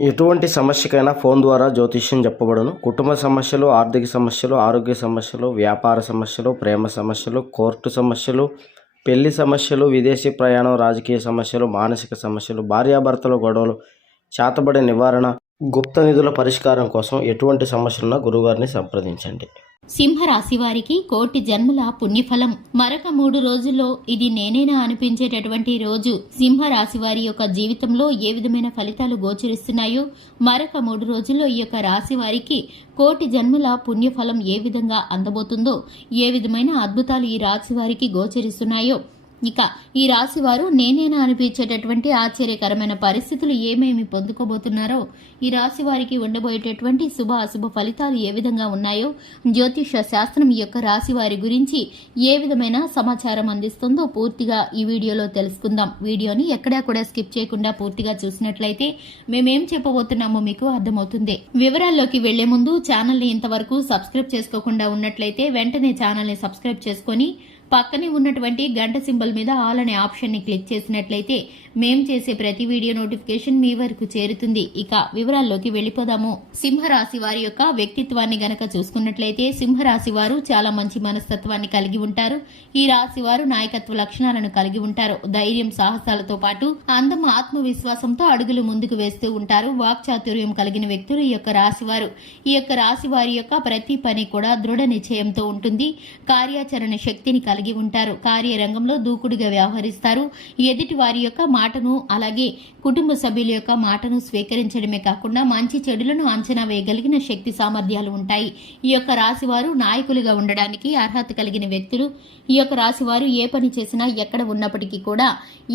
ఎటువంటి సమస్యకైనా ఫోన్ ద్వారా జ్యోతిష్యం చెప్పబడును. కుటుంబ సమస్యలు, ఆర్థిక సమస్యలు, ఆరోగ్య సమస్యలు, వ్యాపార సమస్యలు, ప్రేమ సమస్యలు, కోర్టు సమస్యలు, పెళ్లి సమస్యలు, విదేశీ ప్రయాణం, రాజకీయ సమస్యలు, మానసిక సమస్యలు, భార్యాభర్తల గొడవలు, చేతబడి నివారణ, గుప్త నిధుల పరిష్కారం కోసం ఎటువంటి సమస్యలున్నా గురుగారిని సంప్రదించండి. సింహరాశి వారికి కోటి జన్మల పుణ్యఫలం. మరొక 3 రోజుల్లో ఇది నేనేనా అనిపించేటటువంటి రోజు. సింహరాశి వారి యొక్క జీవితంలో ఏ విధమైన ఫలితాలు గోచరిస్తున్నాయో, మరొక 3 రోజుల్లో ఈ యొక్క రాశి వారికి కోటి జన్మల పుణ్యఫలం ఏ విధంగా అందబోతుందో, ఏ విధమైన అద్భుతాలు ఈ రాశి వారికి గోచరిస్తున్నాయో, ఇక ఈ రాశి వారు నేనేనా అనిపించేటటువంటి ఆశ్చర్యకరమైన పరిస్థితులు ఏమేమి పొందుకోబోతున్నారో, ఈ రాశి వారికి ఉండబోయేటటువంటి శుభ అశుభ ఫలితాలు ఏ విధంగా ఉన్నాయో, జ్యోతిష శాస్త్రం ఈ యొక్క రాశి వారి గురించి ఏ విధమైన సమాచారం అందిస్తుందో పూర్తిగా ఈ వీడియోలో తెలుసుకుందాం. వీడియోని ఎక్కడా కూడా స్కిప్ చేయకుండా పూర్తిగా చూసినట్లయితే మేమేం చెప్పబోతున్నామో మీకు అర్థమవుతుంది. వివరాల్లోకి వెళ్లే ముందు ఛానల్ని ఇంతవరకు సబ్స్క్రైబ్ చేసుకోకుండా ఉన్నట్లయితే వెంటనే ఛానల్ని సబ్స్క్రైబ్ చేసుకొని పక్కనే ఉన్నటువంటి గంట సింబల్ మీద ఆల్ అనే ఆప్షన్ ని క్లిక్ చేసినట్లయితే మేం చేసే ప్రతి వీడియో నోటిఫికేషన్ మీ వరకు చేరుతుంది. ఇక వివరాల్లోకి వెళ్లిపోదాము. సింహరాశి వారి యొక్క వ్యక్తిత్వాన్ని గనక చూసుకున్నట్లయితే సింహరాశి వారు చాలా మంచి మనస్తత్వాన్ని కలిగి ఉంటారు. ఈ రాశి వారు నాయకత్వ లక్షణాలను కలిగి ఉంటారు. ధైర్యం, సాహసాలతో పాటు అందం, ఆత్మవిశ్వాసంతో అడుగులు ముందుకు వేస్తూ ఉంటారు. వాక్చాతుర్యం కలిగిన వ్యక్తులు ఈ యొక్క రాశి వారు. ఈ యొక్క రాశి వారి యొక్క ప్రతి పని కూడా దృఢ నిశ్చయంతో ఉంటుంది. కార్యాచరణ శక్తిని కలిగి ఉంటారు. కార్యరంగంలో దూకుడుగా వ్యవహరిస్తారు. ఎదుటి వారి యొక్క మాటను, అలాగే కుటుంబ సభ్యుల యొక్క మాటను స్వీకరించడమే కాకుండా మంచి చెడులను అంచనా వేయగలిగిన శక్తి సామర్థ్యాలు ఉంటాయి. ఈ యొక్క రాశి వారు నాయకులుగా ఉండడానికి అర్హత కలిగిన వ్యక్తులు. ఈ యొక్క రాశి వారు ఏ పని చేసినా, ఎక్కడ ఉన్నప్పటికీ కూడా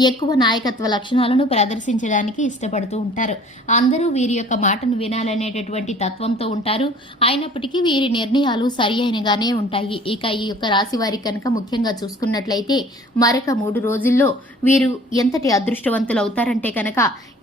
ఎక్కువ నాయకత్వ లక్షణాలను ప్రదర్శించడానికి ఇష్టపడుతూ ఉంటారు. అందరూ వీరి యొక్క మాటను వినాలనేటటువంటి తత్వంతో ఉంటారు. అయినప్పటికీ వీరి నిర్ణయాలు సరి అయినగానే ఉంటాయి. ఇక ఈ యొక్క రాశి వారి కనుక ముఖ్యంగా చూసుకున్నట్లయితే మరొక 3 రోజుల్లో వీరు ఎంతటి అదృష్టవంతులు అవుతారంటే కనుక,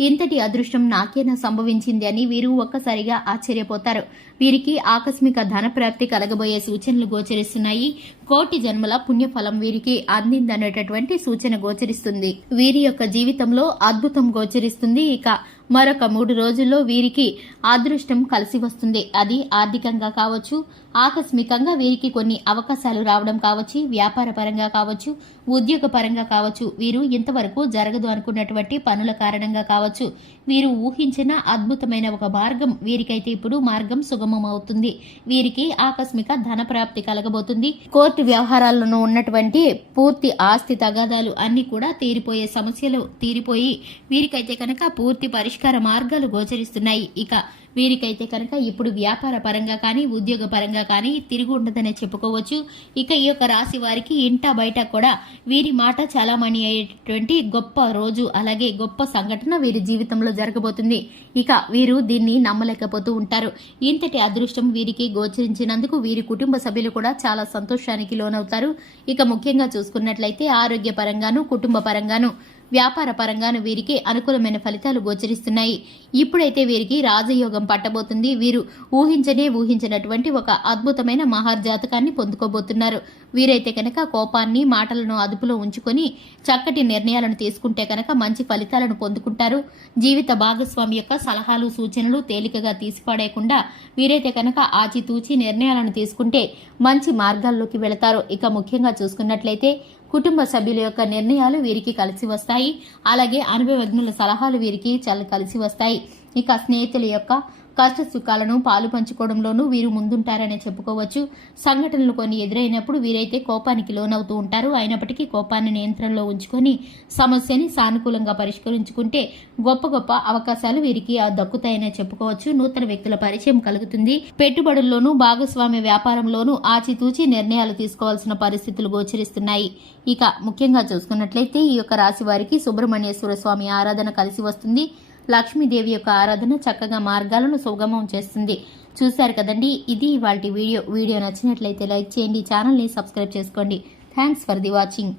ఇంతటి అదృష్టం నాకేనా సంభవించింది అని వీరు ఒక్కసారిగా ఆశ్చర్యపోతారు. వీరికి ఆకస్మిక ధన ప్రాప్తి కలగబోయే సూచనలు గోచరిస్తున్నాయి. కోటి జన్మల పుణ్యఫలం వీరికి అందిందనేటటువంటి సూచన గోచరిస్తుంది. వీరి యొక్క జీవితంలో అద్భుతం గోచరిస్తుంది. ఇక మరొక 3 రోజుల్లో వీరికి అదృష్టం కలిసి వస్తుంది. అది ఆర్థికంగా కావచ్చు, ఆకస్మికంగా వీరికి కొన్ని అవకాశాలు రావడం కావచ్చు, వ్యాపార పరంగా కావచ్చు, ఉద్యోగ పరంగా కావచ్చు, వీరు ఇంతవరకు జరగదు అనుకున్నటువంటి పనుల కారణంగా కావచ్చు, వీరు ఊహించిన అద్భుతమైన ఒక మార్గం వీరికైతే ఇప్పుడు మార్గం సుగమం అవుతుంది. వీరికి ఆకస్మిక ధన ప్రాప్తి కలగబోతుంది. కోర్టు వ్యవహారాలను ఉన్నటువంటి పూర్తి ఆస్తి తగాదాలు అన్ని కూడా తీరిపోయే సమస్యలు తీరిపోయి వీరికైతే కనుక పూర్తి పరిష్కార మార్గాలు గోచరిస్తున్నాయి. ఇక వీరికైతే కనుక ఇప్పుడు వ్యాపార పరంగా కానీ, ఉద్యోగ పరంగా కానీ తిరిగి ఉండదనే చెప్పుకోవచ్చు. ఇక ఈ యొక్క రాశి వారికి ఇంటా బయట కూడా వీరి మాట చాలామణి అయ్యేటువంటి గొప్ప రోజు, అలాగే గొప్ప సంఘటన వీరి జీవితంలో జరగబోతుంది. ఇక వీరు దీన్ని నమ్మలేకపోతూ ఉంటారు. ఇంతటి అదృష్టం వీరికి గోచరించినందుకు వీరి కుటుంబ సభ్యులు కూడా చాలా సంతోషానికి లోనవుతారు. ఇక ముఖ్యంగా చూసుకున్నట్లయితే ఆరోగ్య పరంగాను, కుటుంబ పరంగాను, వ్యాపార పరంగాను వీరికి అనుకూలమైన ఫలితాలు గోచరిస్తున్నాయి. ఇప్పుడైతే వీరికి రాజయోగం పట్టబోతుంది. వీరు ఊహించినటువంటి ఒక అద్భుతమైన మహర్జాతకాన్ని పొందుకోబోతున్నారు. వీరైతే కనుక కోపాన్ని, మాటలను అదుపులో ఉంచుకొని చక్కటి నిర్ణయాలను తీసుకుంటే కనుక మంచి ఫలితాలను పొందుకుంటారు. జీవిత భాగస్వామి యొక్క సలహాలు, సూచనలు తేలికగా తీసిపాడేయకుండా వీరైతే కనుక ఆచితూచి నిర్ణయాలను తీసుకుంటే మంచి మార్గాల్లోకి వెళతారు. ఇక ముఖ్యంగా చూసుకున్నట్లయితే కుటుంబ సభ్యుల యొక్క నిర్ణయాలు వీరికి కలిసి వస్తాయి. అలాగే అనుభవజ్ఞుల సలహాలు వీరికి చాలా కలిసి వస్తాయి. ఇక స్నేహితుల యొక్క కష్ట సుఖాలను పాలు పంచుకోవడంలోనూ వీరు ముందుంటారనే చెప్పుకోవచ్చు. సంఘటనలు కొన్ని ఎదురైనప్పుడు వీరైతే కోపానికి లోనవుతూ ఉంటారు. అయినప్పటికీ కోపాన్ని నియంత్రణలో ఉంచుకొని సమస్యని సానుకూలంగా పరిష్కరించుకుంటే గొప్ప గొప్ప అవకాశాలు వీరికి దక్కుతాయనే చెప్పుకోవచ్చు. నూతన వ్యక్తుల పరిచయం కలుగుతుంది. పెట్టుబడుల్లోనూ, భాగస్వామ్య వ్యాపారంలోనూ ఆచితూచి నిర్ణయాలు తీసుకోవాల్సిన పరిస్థితులు గోచరిస్తున్నాయి. ఇక ముఖ్యంగా చూసుకున్నట్లయితే ఈ యొక్క రాశి వారికి సుబ్రహ్మణ్యేశ్వర స్వామి ఆరాధన కలిసి వస్తుంది. లక్ష్మీదేవి యొక్క ఆరాధన చక్కగా మార్గాలను సుగమం చేస్తుంది. చూశారు కదండి, ఇది ఇవాల్టి వీడియో నచ్చినట్లయితే లైక్ చేయండి, ఛానల్ని సబ్స్క్రైబ్ చేసుకోండి. Thanks for the watching.